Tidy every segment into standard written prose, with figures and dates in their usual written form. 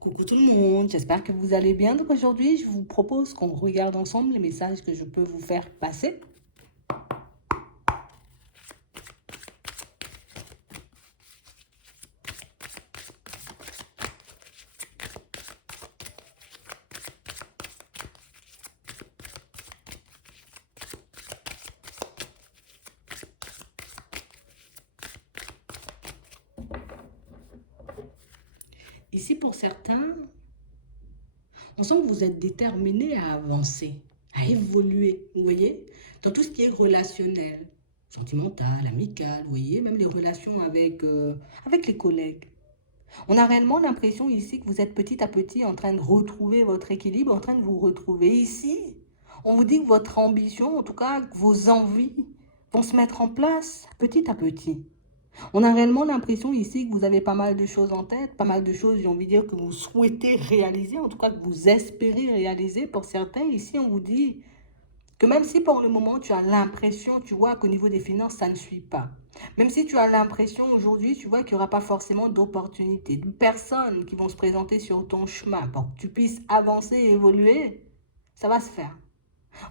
Coucou tout le monde, j'espère que vous allez bien. Donc aujourd'hui, je vous propose qu'on regarde ensemble les messages que je peux vous faire passer. Ici, pour certains, on sent que vous êtes déterminés à avancer, à évoluer, vous voyez, dans tout ce qui est relationnel, sentimental, amical, vous voyez, même les relations avec les collègues. On a réellement l'impression ici que vous êtes petit à petit en train de retrouver votre équilibre, en train de vous retrouver ici. On vous dit que votre ambition, en tout cas que vos envies, vont se mettre en place petit à petit. On a réellement l'impression ici que vous avez pas mal de choses en tête, pas mal de choses, j'ai envie de dire, que vous souhaitez réaliser, en tout cas que vous espérez réaliser. Pour certains, ici, on vous dit que même si pour le moment, tu as l'impression, tu vois, qu'au niveau des finances, ça ne suit pas. Même si tu as l'impression aujourd'hui, tu vois qu'il n'y aura pas forcément d'opportunités, de personnes qui vont se présenter sur ton chemin pour que tu puisses avancer et évoluer, ça va se faire.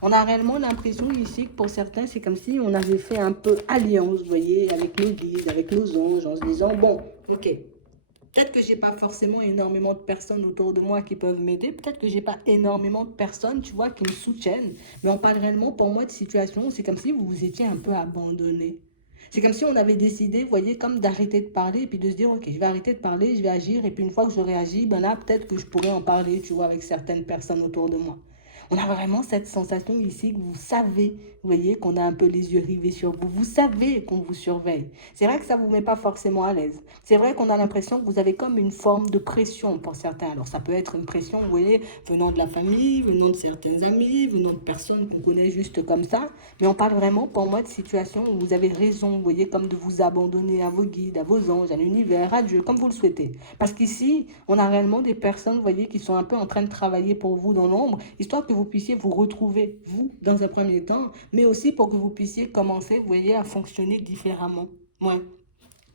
On a réellement l'impression ici que pour certains, c'est comme si on avait fait un peu alliance, vous voyez, avec nos guides, avec nos anges, en se disant, bon, ok, peut-être que j'ai pas forcément énormément de personnes autour de moi qui peuvent m'aider, peut-être que j'ai pas énormément de personnes, tu vois, qui me soutiennent, mais on parle réellement pour moi de situation, c'est comme si vous vous étiez un peu abandonné. C'est comme si on avait décidé, vous voyez, comme d'arrêter de parler et puis de se dire, ok, je vais arrêter de parler, je vais agir, et puis une fois que j'aurai agi, ben là, peut-être que je pourrais en parler, tu vois, avec certaines personnes autour de moi. On a vraiment cette sensation ici que vous savez, vous voyez, qu'on a un peu les yeux rivés sur vous. Vous savez qu'on vous surveille. C'est vrai que ça ne vous met pas forcément à l'aise. C'est vrai qu'on a l'impression que vous avez comme une forme de pression pour certains. Alors ça peut être une pression, vous voyez, venant de la famille, venant de certains amis, venant de personnes qu'on connaît juste comme ça. Mais on parle vraiment pour moi de situations où vous avez raison, vous voyez, comme de vous abandonner à vos guides, à vos anges, à l'univers, à Dieu, comme vous le souhaitez. Parce qu'ici, on a réellement des personnes, vous voyez, qui sont un peu en train de travailler pour vous dans l'ombre, histoire que vous puissiez vous retrouver, vous, dans un premier temps, mais aussi pour que vous puissiez commencer, vous voyez, à fonctionner différemment. Ouais.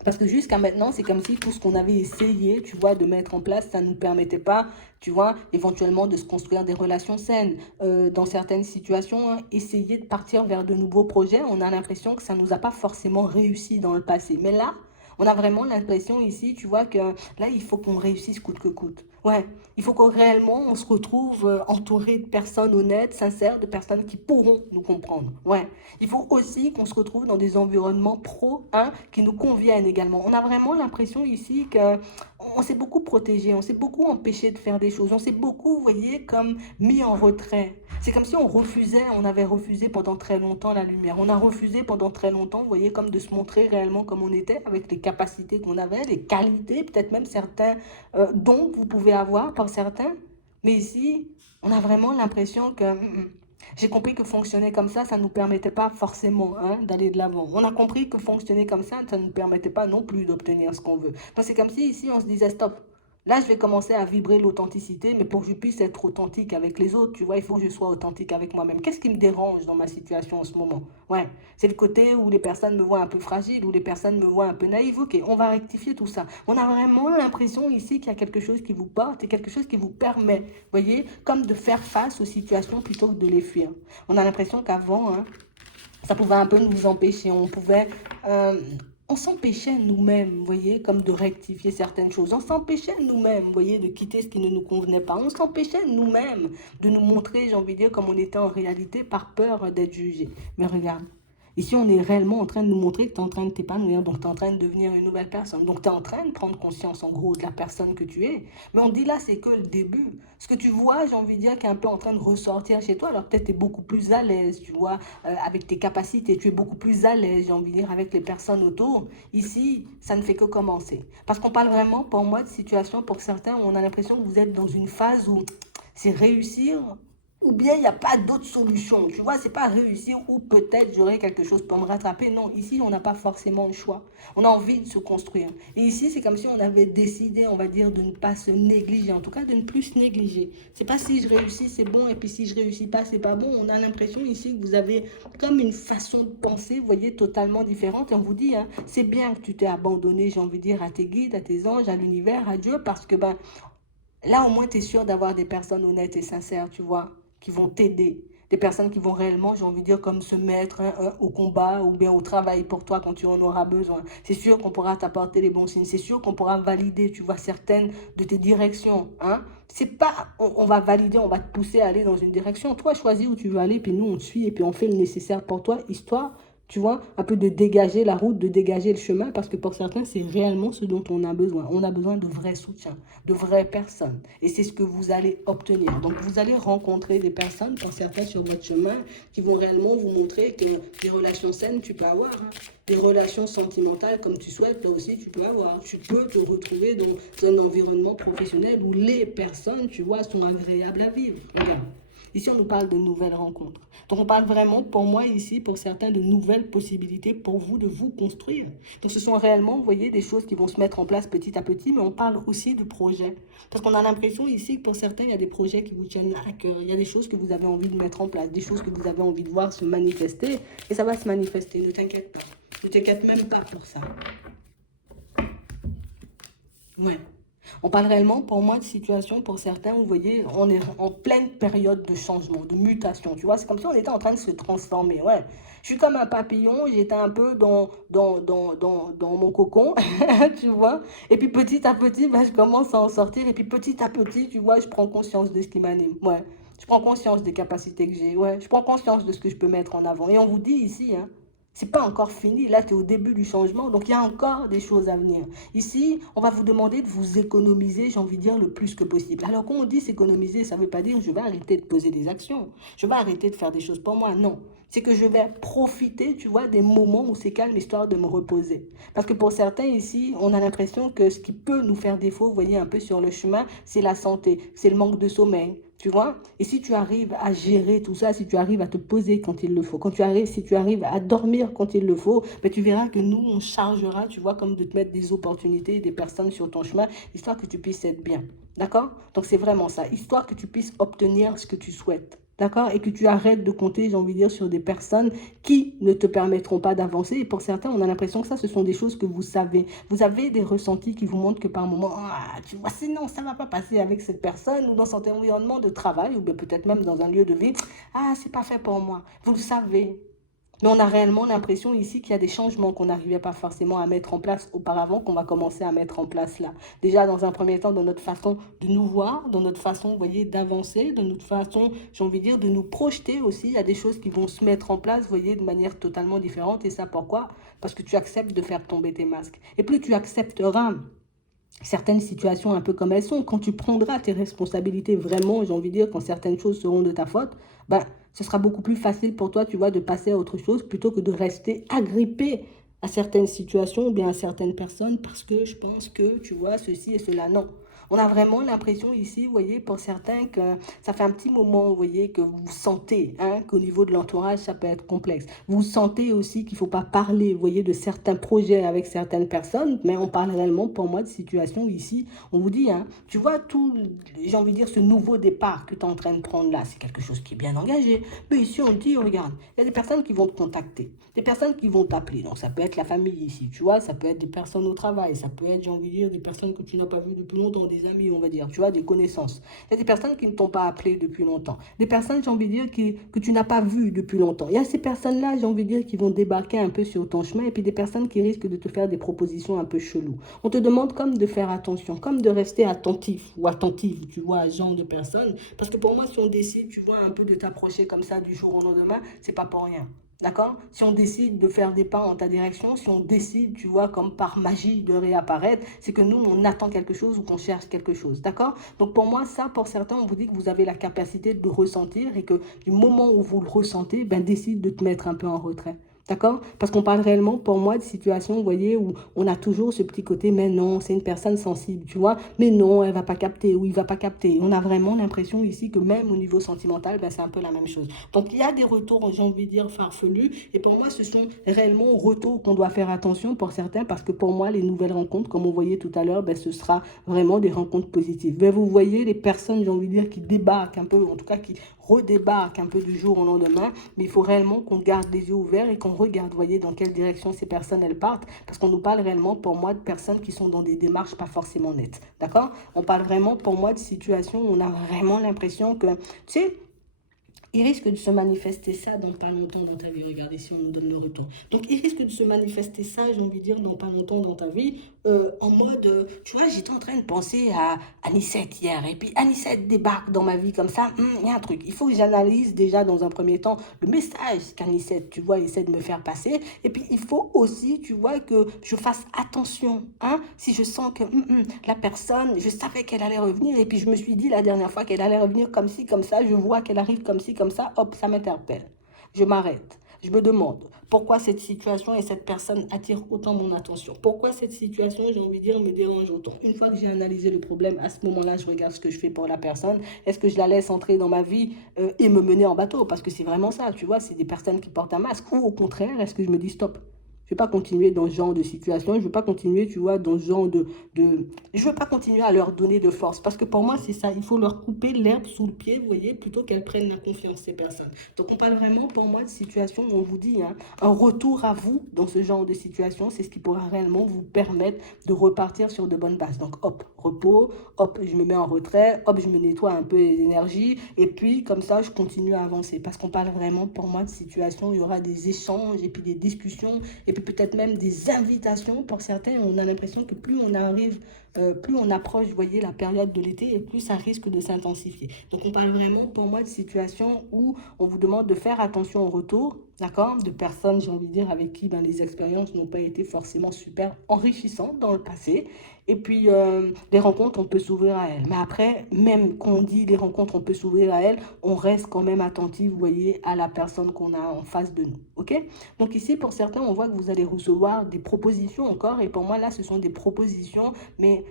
Parce que jusqu'à maintenant, c'est comme si tout ce qu'on avait essayé, tu vois, de mettre en place, ça ne nous permettait pas, tu vois, éventuellement de se construire des relations saines. Dans certaines situations, hein, essayer de partir vers de nouveaux projets, on a l'impression que ça ne nous a pas forcément réussi dans le passé. Mais là, on a vraiment l'impression ici, tu vois, que là, il faut qu'on réussisse coûte que coûte. Ouais, il faut qu'on réellement, on se retrouve entouré de personnes honnêtes, sincères, de personnes qui pourront nous comprendre. Ouais, il faut aussi qu'on se retrouve dans des environnements pro, hein, qui nous conviennent également. On a vraiment l'impression ici que on s'est beaucoup protégé, on s'est beaucoup empêché de faire des choses, on s'est beaucoup, vous voyez, comme mis en retrait. C'est comme si on refusait, on avait refusé pendant très longtemps la lumière. On a refusé pendant très longtemps, vous voyez, comme de se montrer réellement comme on était, avec les capacités qu'on avait, les qualités, peut-être même certains dons que vous pouvez avoir par certains. Mais ici, on a vraiment l'impression que j'ai compris que fonctionner comme ça ne nous permettait pas forcément, hein, d'aller de l'avant. On a compris que fonctionner comme ça ne nous permettait pas non plus d'obtenir ce qu'on veut. Donc c'est comme si ici on se disait stop. Là, je vais commencer à vibrer l'authenticité, mais pour que je puisse être authentique avec les autres, tu vois, il faut que je sois authentique avec moi-même. Qu'est-ce qui me dérange dans ma situation en ce moment? Ouais, c'est le côté où les personnes me voient un peu fragile, où les personnes me voient un peu naïve. Ok, on va rectifier tout ça. On a vraiment l'impression ici qu'il y a quelque chose qui vous porte et quelque chose qui vous permet, vous voyez, comme de faire face aux situations plutôt que de les fuir. On a l'impression qu'avant, hein, ça pouvait un peu nous empêcher. Euh, on s'empêchait nous-mêmes, vous voyez, comme de rectifier certaines choses. On s'empêchait nous-mêmes, vous voyez, de quitter ce qui ne nous convenait pas. On s'empêchait nous-mêmes de nous montrer, j'ai envie de dire, comme on était en réalité par peur d'être jugé. Mais regarde, ici, on est réellement en train de nous montrer que tu es en train de t'épanouir, donc tu es en train de devenir une nouvelle personne. Donc tu es en train de prendre conscience, en gros, de la personne que tu es. Mais on dit là, c'est que le début. Ce que tu vois, j'ai envie de dire, qui est un peu en train de ressortir chez toi, alors peut-être tu es beaucoup plus à l'aise, tu vois, avec tes capacités, tu es beaucoup plus à l'aise, j'ai envie de dire, avec les personnes autour. Ici, ça ne fait que commencer. Parce qu'on parle vraiment, pour moi, de situation, pour certains, où on a l'impression que vous êtes dans une phase où c'est réussir ou bien il n'y a pas d'autre solution. Tu vois, c'est pas réussir ou peut-être j'aurai quelque chose pour me rattraper. Non, ici, on n'a pas forcément le choix. On a envie de se construire. Et ici, c'est comme si on avait décidé, on va dire, de ne pas se négliger. En tout cas, de ne plus se négliger. C'est pas si je réussis, c'est bon. Et puis si je réussis pas, c'est pas bon. On a l'impression ici que vous avez comme une façon de penser, vous voyez, totalement différente. Et on vous dit, hein, c'est bien que tu t'es abandonné, j'ai envie de dire, à tes guides, à tes anges, à l'univers, à Dieu, parce que, ben, Là, au moins, tu es sûr d'avoir des personnes honnêtes et sincères, tu vois, qui vont t'aider. Des personnes qui vont réellement, j'ai envie de dire, comme se mettre au combat ou bien au travail pour toi quand tu en auras besoin. C'est sûr qu'on pourra t'apporter les bons signes. C'est sûr qu'on pourra valider, tu vois, certaines de tes directions. Hein. C'est pas, on va valider, on va te pousser à aller dans une direction. Toi, choisis où tu veux aller, puis nous, on te suit et puis on fait le nécessaire pour toi, histoire tu vois, un peu de dégager la route, de dégager le chemin, parce que pour certains, c'est réellement ce dont on a besoin. On a besoin de vrais soutiens, de vraies personnes. Et c'est ce que vous allez obtenir. Donc, vous allez rencontrer des personnes, pour certains sur votre chemin, qui vont réellement vous montrer que des relations saines, tu peux avoir. Hein. Des relations sentimentales, comme tu souhaites, toi aussi, tu peux avoir. Tu peux te retrouver dans un environnement professionnel où les personnes, tu vois, sont agréables à vivre. Regarde. Ici, on nous parle de nouvelles rencontres. Donc, on parle vraiment, pour moi, ici, pour certains, de nouvelles possibilités pour vous de vous construire. Donc, ce sont réellement, vous voyez, des choses qui vont se mettre en place petit à petit, mais on parle aussi de projets. Parce qu'on a l'impression ici que pour certains, il y a des projets qui vous tiennent à cœur. Il y a des choses que vous avez envie de mettre en place, des choses que vous avez envie de voir se manifester. Et ça va se manifester, ne t'inquiète pas. Ne t'inquiète même pas pour ça. Ouais. On parle réellement, pour moi, de situation, pour certains, vous voyez, on est en pleine période de changement, de mutation, tu vois, c'est comme si on était en train de se transformer, ouais. Je suis comme un papillon, j'étais un peu dans mon cocon, tu vois, et puis petit à petit, ben, je commence à en sortir, et puis petit à petit, tu vois, je prends conscience de ce qui m'anime, ouais. Je prends conscience des capacités que j'ai, ouais. Je prends conscience de ce que je peux mettre en avant. Et on vous dit ici, hein, c'est pas encore fini, là, tu es au début du changement, donc il y a encore des choses à venir. Ici, on va vous demander de vous économiser, j'ai envie de dire, le plus que possible. Alors, quand on dit s'économiser, ça ne veut pas dire je vais arrêter de poser des actions, je vais arrêter de faire des choses pour moi. Non, c'est que je vais profiter, tu vois, des moments où c'est calme, histoire de me reposer. Parce que pour certains ici, on a l'impression que ce qui peut nous faire défaut, vous voyez, un peu sur le chemin, c'est la santé, c'est le manque de sommeil. Tu vois? Et si tu arrives à gérer tout ça, si tu arrives à te poser quand il le faut, si tu arrives à dormir quand il le faut, ben tu verras que nous, on chargera, tu vois, comme de te mettre des opportunités, des personnes sur ton chemin, histoire que tu puisses être bien. D'accord? Donc c'est vraiment ça, histoire que tu puisses obtenir ce que tu souhaites. D'accord? Et que tu arrêtes de compter, j'ai envie de dire, sur des personnes qui ne te permettront pas d'avancer. Et pour certains, on a l'impression que ça, ce sont des choses que vous savez. Vous avez des ressentis qui vous montrent que par moment, ah, tu vois, sinon, ça ne va pas passer avec cette personne ou dans cet environnement de travail ou peut-être même dans un lieu de vie. Ah, c'est pas fait pour moi. Vous le savez. Mais on a réellement l'impression ici qu'il y a des changements qu'on n'arrivait pas forcément à mettre en place auparavant, qu'on va commencer à mettre en place là. Déjà, dans un premier temps, dans notre façon de nous voir, dans notre façon, vous voyez, d'avancer, dans notre façon, j'ai envie de dire, de nous projeter aussi. Il y a des choses qui vont se mettre en place, vous voyez, de manière totalement différente. Et ça, pourquoi? Parce que tu acceptes de faire tomber tes masques. Et plus tu accepteras certaines situations un peu comme elles sont, quand tu prendras tes responsabilités vraiment, j'ai envie de dire, quand certaines choses seront de ta faute, ben, ce sera beaucoup plus facile pour toi, tu vois, de passer à autre chose plutôt que de rester agrippé à certaines situations ou bien à certaines personnes parce que je pense que, tu vois, ceci et cela. Non. On a vraiment l'impression ici, vous voyez, pour certains, que ça fait un petit moment, vous voyez, que vous sentez hein, qu'au niveau de l'entourage, ça peut être complexe. Vous sentez aussi qu'il ne faut pas parler, vous voyez, de certains projets avec certaines personnes, mais on parle réellement, pour moi, de situations ici. On vous dit, hein, tu vois, tout, j'ai envie de dire, ce nouveau départ que tu es en train de prendre là, c'est quelque chose qui est bien engagé. Mais ici, on dit, regarde, il y a des personnes qui vont te contacter, des personnes qui vont t'appeler. Donc, ça peut être la famille ici, tu vois, ça peut être des personnes au travail, ça peut être, j'ai envie de dire, des personnes que tu n'as pas vues depuis longtemps, des amis, on va dire, tu vois, des connaissances. Il y a des personnes qui ne t'ont pas appelé depuis longtemps. Des personnes, j'ai envie de dire, que tu n'as pas vues depuis longtemps. Il y a ces personnes-là, j'ai envie de dire, qui vont débarquer un peu sur ton chemin et puis des personnes qui risquent de te faire des propositions un peu cheloues. On te demande comme de faire attention, comme de rester attentif ou attentive, tu vois, à ce genre de personnes. Parce que pour moi, si on décide, tu vois, un peu de t'approcher comme ça du jour au lendemain, c'est pas pour rien. D'accord? Si on décide de faire des pas en ta direction, si on décide, tu vois, comme par magie de réapparaître, c'est que nous, on attend quelque chose ou qu'on cherche quelque chose. D'accord? Donc pour moi, ça, pour certains, on vous dit que vous avez la capacité de le ressentir et que du moment où vous le ressentez, ben décide de te mettre un peu en retrait. D'accord? Parce qu'on parle réellement, pour moi, de situations, vous voyez, où on a toujours ce petit côté, mais non, c'est une personne sensible, tu vois, mais non, elle va pas capter, ou il va pas capter. On a vraiment l'impression ici que même au niveau sentimental, ben, c'est un peu la même chose. Donc, il y a des retours, j'ai envie de dire, farfelus, et pour moi, ce sont réellement retours qu'on doit faire attention pour certains, parce que pour moi, les nouvelles rencontres, comme on voyait tout à l'heure, ben, ce sera vraiment des rencontres positives. Mais vous voyez, les personnes, j'ai envie de dire, qui débarquent un peu, en tout cas, qui redébarque un peu du jour au lendemain, mais il faut réellement qu'on garde les yeux ouverts et qu'on regarde, voyez, dans quelle direction ces personnes, elles partent, parce qu'on nous parle réellement, pour moi, de personnes qui sont dans des démarches pas forcément nettes, d'accord? On parle vraiment, pour moi, de situations où on a vraiment l'impression que, tu sais, il risque de se manifester ça dans pas longtemps dans ta vie. Regardez si on nous donne le retour. Donc, il risque de se manifester ça, j'ai envie de dire, dans pas longtemps dans ta vie, en mode, tu vois, j'étais en train de penser à Anissette hier, et puis Anissette débarque dans ma vie comme ça, il y a un truc. Il faut que j'analyse déjà dans un premier temps le message qu'Anissette, tu vois, essaie de me faire passer, et puis il faut aussi, tu vois, que je fasse attention, hein, si je sens que la personne, je savais qu'elle allait revenir, et puis je me suis dit la dernière fois qu'elle allait revenir comme ci, comme ça, je vois qu'elle arrive comme ci, comme ça, hop, ça m'interpelle. Je m'arrête. Je me demande pourquoi cette situation et cette personne attire autant mon attention. Pourquoi cette situation, j'ai envie de dire, me dérange autant. Une fois que j'ai analysé le problème, à ce moment-là, je regarde ce que je fais pour la personne. Est-ce que je la laisse entrer dans ma vie et me mener en bateau? Parce que c'est vraiment ça, tu vois, c'est des personnes qui portent un masque. Ou au contraire, est-ce que je me dis stop? Je ne vais pas continuer dans ce genre de situation. Je ne veux pas continuer, tu vois, dans ce genre Je ne veux pas continuer à leur donner de force. Parce que pour moi, c'est ça. Il faut leur couper l'herbe sous le pied, vous voyez, plutôt qu'elles prennent la confiance, ces personnes. Donc, on parle vraiment, pour moi, de situation où on vous dit, hein, un retour à vous dans ce genre de situation, c'est ce qui pourra réellement vous permettre de repartir sur de bonnes bases. Donc, hop, repos, hop, je me mets en retrait, hop, je me nettoie un peu les énergies. Et puis, comme ça, je continue à avancer. Parce qu'on parle vraiment, pour moi, de situation où il y aura des échanges et puis des discussions et puis peut-être même des invitations pour certains. On a l'impression que plus on arrive, plus on approche, vous voyez, la période de l'été et plus ça risque de s'intensifier. Donc on parle vraiment pour moi de situations où on vous demande de faire attention au retour, d'accord, de personnes, j'ai envie de dire, avec qui les expériences n'ont pas été forcément super enrichissantes dans le passé. Et puis, les rencontres, on peut s'ouvrir à elles. Mais après, même quand on dit les rencontres, on peut s'ouvrir à elles, on reste quand même attentif, vous voyez, à la personne qu'on a en face de nous. OK? Donc ici, pour certains, on voit que vous allez recevoir des propositions encore. Et pour moi, là, ce sont des propositions, mais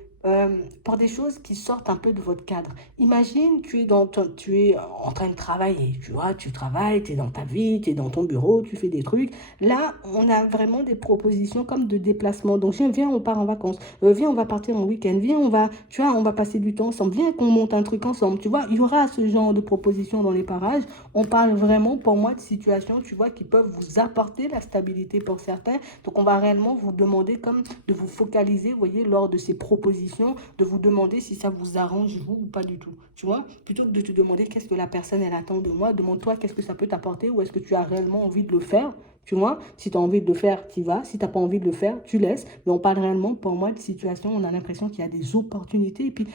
pour des choses qui sortent un peu de votre cadre. Imagine, tu es en train de travailler, tu vois, tu travailles, tu es dans ta vie, tu es dans ton bureau, tu fais des trucs. Là, on a vraiment des propositions comme de déplacement. Donc, viens, on part en vacances. Viens, on va partir en week-end. Viens, tu vois, on va passer du temps ensemble. Viens qu'on monte un truc ensemble. Tu vois, il y aura ce genre de propositions dans les parages. On parle vraiment, pour moi, de situations, tu vois, qui peuvent vous apporter la stabilité pour certains. Donc, on va réellement vous demander comme de vous focaliser, vous voyez, lors de ces propositions, de vous demander si ça vous arrange, vous, ou pas du tout. Tu vois, plutôt que de te demander qu'est-ce que la personne, elle attend de moi, demande-toi qu'est-ce que ça peut t'apporter ou est-ce que tu as réellement envie de le faire. Tu vois, si tu as envie de le faire, tu y vas. Si tu n'as pas envie de le faire, tu laisses. Mais on parle réellement, pour moi, de situations où on a l'impression qu'il y a des opportunités et puis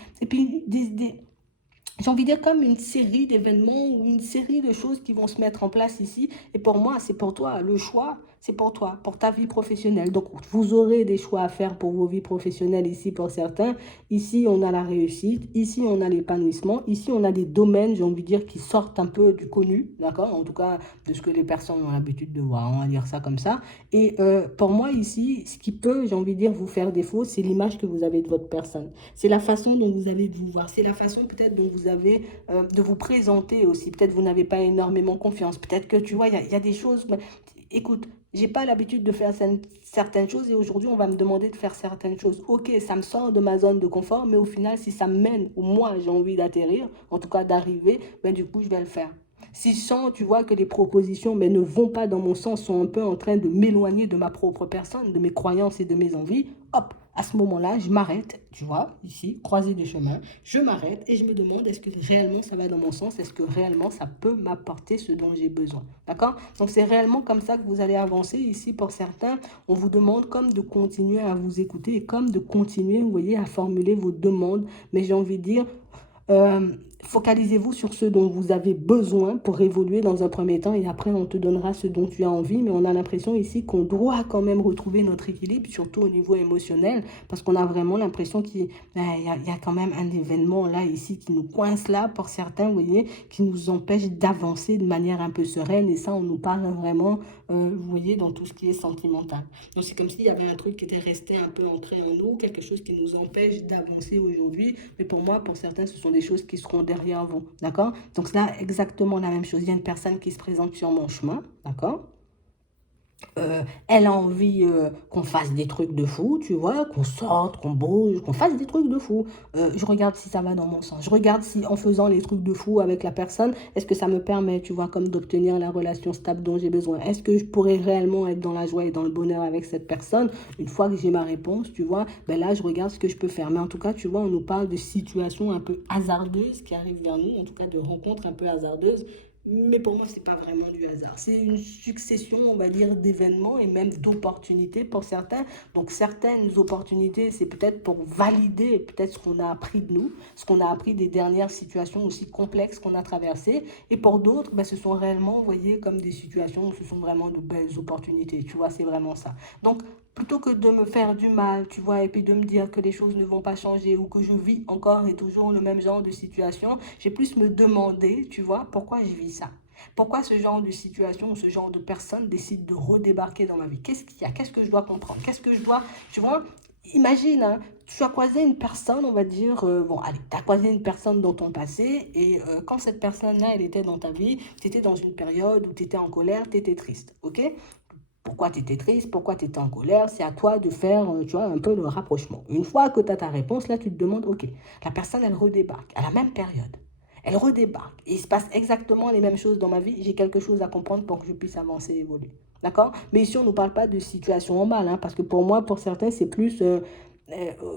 j'ai envie de dire comme une série d'événements ou une série de choses qui vont se mettre en place ici. Et pour moi, c'est pour toi. Le choix, c'est pour toi, pour ta vie professionnelle. Donc, vous aurez des choix à faire pour vos vies professionnelles ici pour certains. Ici, on a la réussite. Ici, on a l'épanouissement. Ici, on a des domaines, j'ai envie de dire, qui sortent un peu du connu, d'accord? En tout cas, de ce que les personnes ont l'habitude de voir. On va dire ça comme ça. Et pour moi, ici, ce qui peut, j'ai envie de dire, vous faire défaut, c'est l'image que vous avez de votre personne. C'est la façon dont vous avez de vous voir. C'est la façon peut-être dont vous avez de vous présenter aussi. Peut-être vous n'avez pas énormément confiance. Peut-être que tu vois, il y a des choses. Écoute, j'ai pas l'habitude de faire certaines choses et aujourd'hui on va me demander de faire certaines choses. Ok, ça me sort de ma zone de confort, mais au final, si ça me mène où moi j'ai envie d'atterrir, en tout cas d'arriver, ben du coup je vais le faire. Si je sens, tu vois, que les propositions ne vont pas dans mon sens, sont un peu en train de m'éloigner de ma propre personne, de mes croyances et de mes envies, hop, à ce moment-là, je m'arrête, tu vois, ici, croisée du chemin, je m'arrête et je me demande est-ce que réellement ça va dans mon sens, est-ce que réellement ça peut m'apporter ce dont j'ai besoin, d'accord? Donc c'est réellement comme ça que vous allez avancer ici pour certains. On vous demande comme de continuer à vous écouter et comme de continuer, vous voyez, à formuler vos demandes, mais j'ai envie de dire, euh, focalisez-vous sur ce dont vous avez besoin pour évoluer dans un premier temps et après on te donnera ce dont tu as envie. Mais on a l'impression ici qu'on doit quand même retrouver notre équilibre, surtout au niveau émotionnel, parce qu'on a vraiment l'impression qu'il y a quand même un événement là ici qui nous coince là pour certains, vous voyez, qui nous empêche d'avancer de manière un peu sereine et ça on nous parle vraiment, vous voyez, dans tout ce qui est sentimental. Donc c'est comme s'il y avait un truc qui était resté un peu ancré en nous, quelque chose qui nous empêche d'avancer aujourd'hui. Mais pour moi, pour certains, ce sont des choses qui seront derrière vous. D'accord? Donc là, exactement la même chose. Il y a une personne qui se présente sur mon chemin. D'accord? Elle a envie, qu'on fasse des trucs de fou, tu vois? Qu'on sorte, qu'on bouge, qu'on fasse des trucs de fou. Je regarde si ça va dans mon sens. Je regarde si en faisant les trucs de fou avec la personne, est-ce que ça me permet, tu vois, comme d'obtenir la relation stable dont j'ai besoin? Est-ce que je pourrais réellement être dans la joie et dans le bonheur avec cette personne? Une fois que j'ai ma réponse, tu vois, ben là, je regarde ce que je peux faire. Mais en tout cas, tu vois, on nous parle de situations un peu hasardeuses qui arrivent vers nous, en tout cas de rencontres un peu hasardeuses. Mais pour moi, c'est pas vraiment du hasard. C'est une succession, on va dire, d'événements et même d'opportunités pour certains. Donc, certaines opportunités, c'est peut-être pour valider peut-être ce qu'on a appris de nous, ce qu'on a appris des dernières situations aussi complexes qu'on a traversées. Et pour d'autres, ben, ce sont réellement, vous voyez, comme des situations où ce sont vraiment de belles opportunités. Tu vois, c'est vraiment ça. Donc, plutôt que de me faire du mal, tu vois, et puis de me dire que les choses ne vont pas changer ou que je vis encore et toujours le même genre de situation, j'ai plus me demander, tu vois, pourquoi je vis ça. Pourquoi ce genre de situation, ce genre de personne décide de redébarquer dans ma vie? Qu'est-ce qu'il y a? Qu'est-ce que je dois comprendre? Qu'est-ce que je dois, tu vois, imagine, hein, tu as croisé une personne, on va dire, bon, allez, tu as croisé une personne dans ton passé et quand cette personne-là, elle était dans ta vie, tu étais dans une période où tu étais en colère, tu étais triste, ok? Pourquoi tu étais triste, pourquoi tu étais en colère, c'est à toi de faire, tu vois, un peu le rapprochement. Une fois que tu as ta réponse, là, tu te demandes, ok, la personne, elle redébarque à la même période. Elle redébarque. Et il se passe exactement les mêmes choses dans ma vie. J'ai quelque chose à comprendre pour que je puisse avancer et évoluer. D'accord? Mais ici, on ne nous parle pas de situation en mal, hein, parce que pour moi, pour certains, c'est plus euh,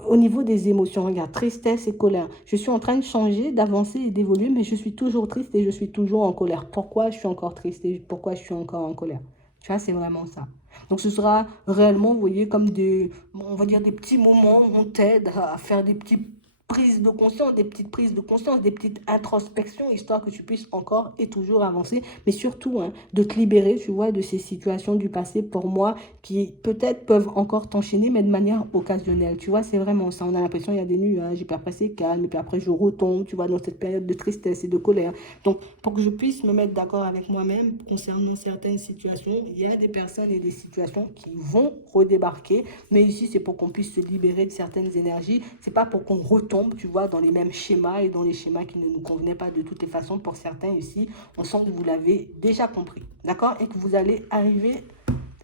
au niveau des émotions. Regarde, tristesse et colère. Je suis en train de changer, d'avancer et d'évoluer, mais je suis toujours triste et je suis toujours en colère. Pourquoi je suis encore triste et pourquoi je suis encore en colère? Tu vois, c'est vraiment ça. Donc, ce sera réellement, vous voyez, comme des, on va dire, des petits moments où on t'aide à faire des petites prises de conscience, des petites prises de conscience, des petites introspections, histoire que tu puisses encore et toujours avancer, mais surtout, hein, de te libérer, tu vois, de ces situations du passé, pour moi, qui peut-être peuvent encore t'enchaîner, mais de manière occasionnelle. Tu vois, c'est vraiment ça. On a l'impression, il y a des nuages, et puis après, c'est calme, et puis après, je retombe, tu vois, dans cette période de tristesse et de colère. Donc, pour que je puisse me mettre d'accord avec moi-même concernant certaines situations, il y a des personnes et des situations qui vont redébarquer, mais ici c'est pour qu'on puisse se libérer de certaines énergies, c'est pas pour qu'on retombe, tu vois, dans les mêmes schémas et dans les schémas qui ne nous convenaient pas de toutes les façons. Pour certains ici, on sent que vous l'avez déjà compris, d'accord, et que vous allez arriver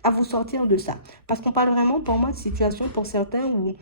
à vous sortir de ça. Parce qu'on parle vraiment pour moi de situations pour certains où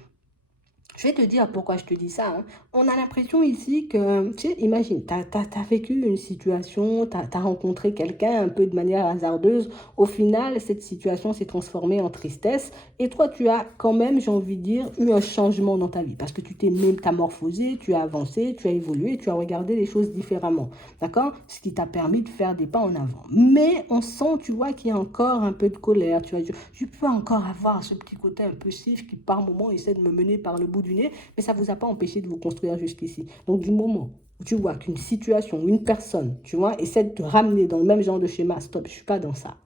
je vais te dire pourquoi je te dis ça, hein. On a l'impression ici que, tu sais, imagine, tu as vécu une situation, tu as rencontré quelqu'un un peu de manière hasardeuse. Au final, cette situation s'est transformée en tristesse. Et toi, tu as quand même, j'ai envie de dire, eu un changement dans ta vie. Parce que tu t'es métamorphosé, tu as avancé, tu as évolué, tu as regardé les choses différemment. D'accord? Ce qui t'a permis de faire des pas en avant. Mais on sent, tu vois, qu'il y a encore un peu de colère. Tu vois, je peux encore avoir ce petit côté un peu sif qui, par moment, essaie de me mener par le bout du nez, mais ça ne vous a pas empêché de vous construire jusqu'ici. Donc, du moment où tu vois qu'une situation, une personne, tu vois, essaie de te ramener dans le même genre de schéma, stop, je ne suis pas dans ça.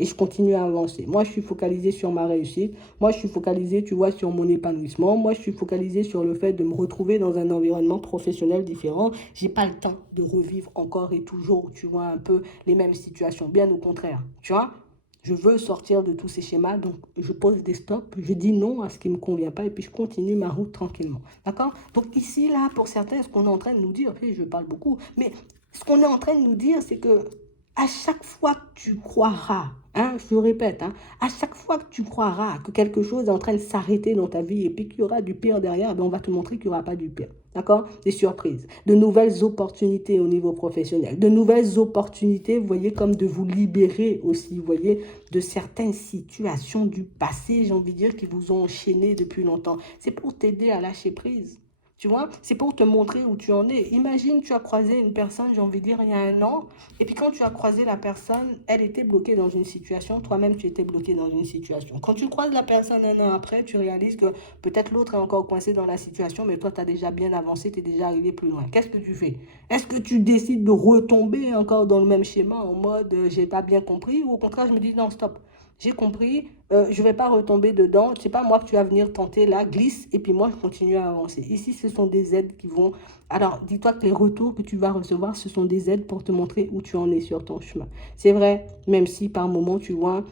Et je continue à avancer. Moi, je suis focalisé sur ma réussite. Moi, je suis focalisé, tu vois, sur mon épanouissement. Moi, je suis focalisé sur le fait de me retrouver dans un environnement professionnel différent. J'ai pas le temps de revivre encore et toujours, tu vois, un peu les mêmes situations. Bien au contraire, tu vois. Je veux sortir de tous ces schémas, donc je pose des stops, je dis non à ce qui ne me convient pas et puis je continue ma route tranquillement. D'accord? Donc ici, là, pour certains, ce qu'on est en train de nous dire, je parle beaucoup, mais ce qu'on est en train de nous dire, c'est que à chaque fois que tu croiras, hein, je te répète, hein, à chaque fois que tu croiras que quelque chose est en train de s'arrêter dans ta vie et puis qu'il y aura du pire derrière, ben on va te montrer qu'il n'y aura pas du pire. D'accord? Des surprises, de nouvelles opportunités au niveau professionnel, de nouvelles opportunités, vous voyez, comme de vous libérer aussi, vous voyez, de certaines situations du passé, j'ai envie de dire, qui vous ont enchaîné depuis longtemps. C'est pour t'aider à lâcher prise. Tu vois, c'est pour te montrer où tu en es. Imagine, tu as croisé une personne, j'ai envie de dire, il y a un an, et puis quand tu as croisé la personne, elle était bloquée dans une situation, toi-même tu étais bloqué dans une situation. Quand tu croises la personne un an après, tu réalises que peut-être l'autre est encore coincé dans la situation, mais toi tu as déjà bien avancé, tu es déjà arrivé plus loin. Qu'est-ce que tu fais? Est-ce que tu décides de retomber encore dans le même schéma en mode j'ai pas bien compris, ou au contraire je me dis non, stop. J'ai compris, je ne vais pas retomber dedans. C'est pas moi que tu vas venir tenter là, glisse, et puis moi je continue à avancer. Ici, ce sont des aides qui vont. Alors, dis-toi que les retours que tu vas recevoir, ce sont des aides pour te montrer où tu en es sur ton chemin. C'est vrai, même si par moment, tu vois,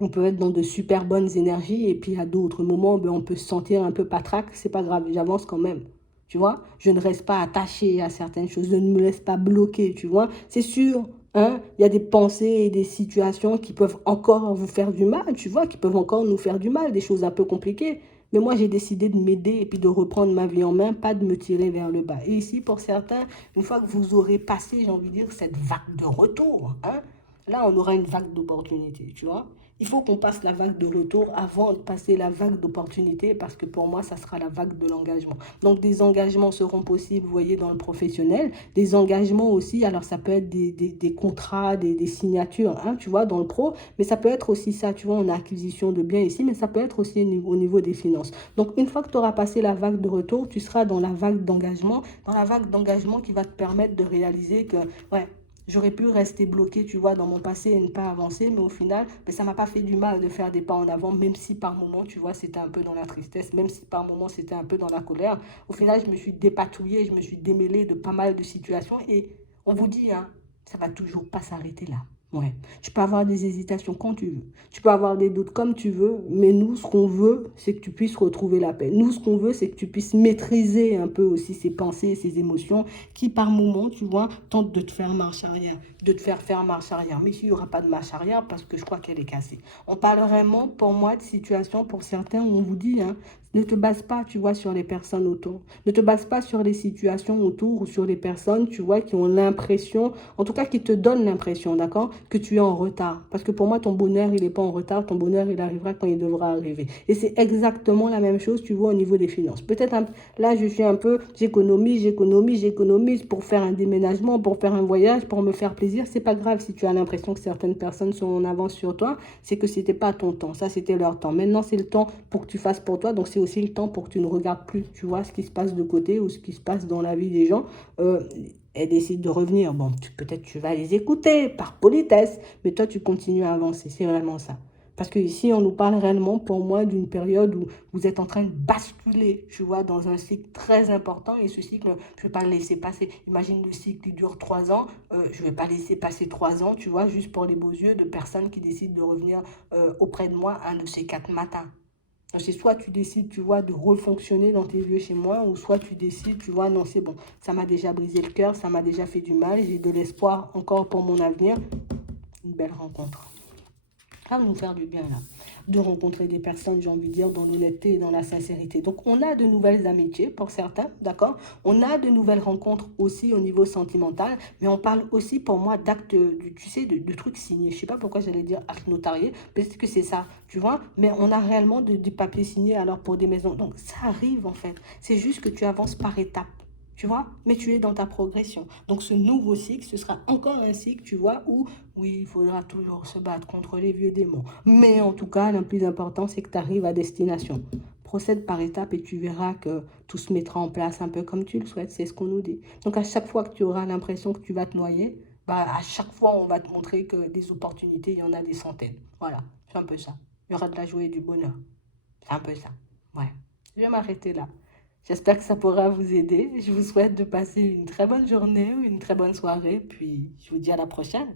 on peut être dans de super bonnes énergies, et puis à d'autres moments, ben, on peut se sentir un peu patraque. C'est pas grave, j'avance quand même. Tu vois, je ne reste pas attaché à certaines choses, je ne me laisse pas bloquer, tu vois. C'est sûr, Hein? Il y a des pensées et des situations qui peuvent encore vous faire du mal, tu vois, qui peuvent encore nous faire du mal, des choses un peu compliquées. Mais moi, j'ai décidé de m'aider et puis de reprendre ma vie en main, pas de me tirer vers le bas. Et ici, pour certains, une fois que vous aurez passé, j'ai envie de dire, cette vague de retour, hein, là, on aura une vague d'opportunités, tu vois. Il faut qu'on passe la vague de retour avant de passer la vague d'opportunités parce que pour moi, ça sera la vague de l'engagement. Donc, des engagements seront possibles, vous voyez, dans le professionnel. Des engagements aussi, alors ça peut être des contrats, des signatures, hein, tu vois, dans le pro, mais ça peut être aussi ça, tu vois, en acquisition de biens ici, mais ça peut être aussi au niveau des finances. Donc, une fois que tu auras passé la vague de retour, tu seras dans la vague d'engagement qui va te permettre de réaliser que, ouais, j'aurais pu rester bloqué, tu vois, dans mon passé et ne pas avancer, mais au final, mais ça m'a pas fait du mal de faire des pas en avant, même si par moment, tu vois, c'était un peu dans la tristesse, même si par moment, c'était un peu dans la colère. Au final, je me suis dépatouillée, je me suis démêlée de pas mal de situations et on vous dit, hein, ça va toujours pas s'arrêter là. Ouais. Tu peux avoir des hésitations quand tu veux. Tu peux avoir des doutes comme tu veux, mais nous, ce qu'on veut, c'est que tu puisses retrouver la paix. Nous, ce qu'on veut, c'est que tu puisses maîtriser un peu aussi ces pensées, ces émotions qui, par moment, tu vois, tentent de te faire marche arrière, de te faire marche arrière. Mais il n'y aura pas de marche arrière parce que je crois qu'elle est cassée. On parle vraiment, pour moi, de situations pour certains où on vous dit, hein, ne te base pas, tu vois, sur les personnes autour. Ne te base pas sur les situations autour ou sur les personnes, tu vois, qui ont l'impression, en tout cas qui te donnent l'impression, d'accord, que tu es en retard. Parce que pour moi, ton bonheur, il n'est pas en retard. Ton bonheur, il arrivera quand il devra arriver. Et c'est exactement la même chose, tu vois, au niveau des finances. Peut-être là, je suis un peu, j'économise pour faire un déménagement, pour faire un voyage, pour me faire plaisir. C'est pas grave si tu as l'impression que certaines personnes sont en avance sur toi. C'est que c'était pas ton temps. Ça, c'était leur temps. Maintenant, c'est le temps pour que tu fasses pour toi. Donc, c'est aussi le temps pour que tu ne regardes plus, tu vois, ce qui se passe de côté ou ce qui se passe dans la vie des gens. Elles décident de revenir. Bon, peut-être tu vas les écouter par politesse, mais toi, tu continues à avancer. C'est vraiment ça. Parce que ici, on nous parle réellement, pour moi, d'une période où vous êtes en train de basculer, tu vois, dans un cycle très important. Et ce cycle, je ne vais pas le laisser passer. Imagine le cycle qui dure 3 ans. Je ne vais pas laisser passer 3 ans, tu vois, juste pour les beaux yeux de personnes qui décident de revenir auprès de moi un de ces 4 matins. C'est soit tu décides, tu vois, de refonctionner dans tes yeux chez moi, ou soit tu décides, tu vois, non, c'est bon, ça m'a déjà brisé le cœur, ça m'a déjà fait du mal, j'ai de l'espoir encore pour mon avenir. Une belle rencontre. Ça va nous faire du bien là, de rencontrer des personnes, j'ai envie de dire, dans l'honnêteté et dans la sincérité. Donc on a de nouvelles amitiés pour certains, d'accord. On a de nouvelles rencontres aussi au niveau sentimental, mais on parle aussi pour moi d'actes, tu sais, de trucs signés. Je sais pas pourquoi j'allais dire acte notarié, peut-être que c'est ça, tu vois, mais on a réellement des papiers signés alors pour des maisons. Donc ça arrive en fait, c'est juste que tu avances par étapes. Tu vois, mais tu es dans ta progression. Donc ce nouveau cycle, ce sera encore un cycle, tu vois, où oui, il faudra toujours se battre contre les vieux démons. Mais en tout cas, le plus important, c'est que tu arrives à destination. Procède par étapes et tu verras que tout se mettra en place un peu comme tu le souhaites. C'est ce qu'on nous dit. Donc à chaque fois que tu auras l'impression que tu vas te noyer, bah, à chaque fois, on va te montrer que des opportunités, il y en a des centaines. Voilà, c'est un peu ça. Il y aura de la joie et du bonheur. C'est un peu ça. Ouais. Je vais m'arrêter là. J'espère que ça pourra vous aider. Je vous souhaite de passer une très bonne journée ou une très bonne soirée. Puis je vous dis à la prochaine.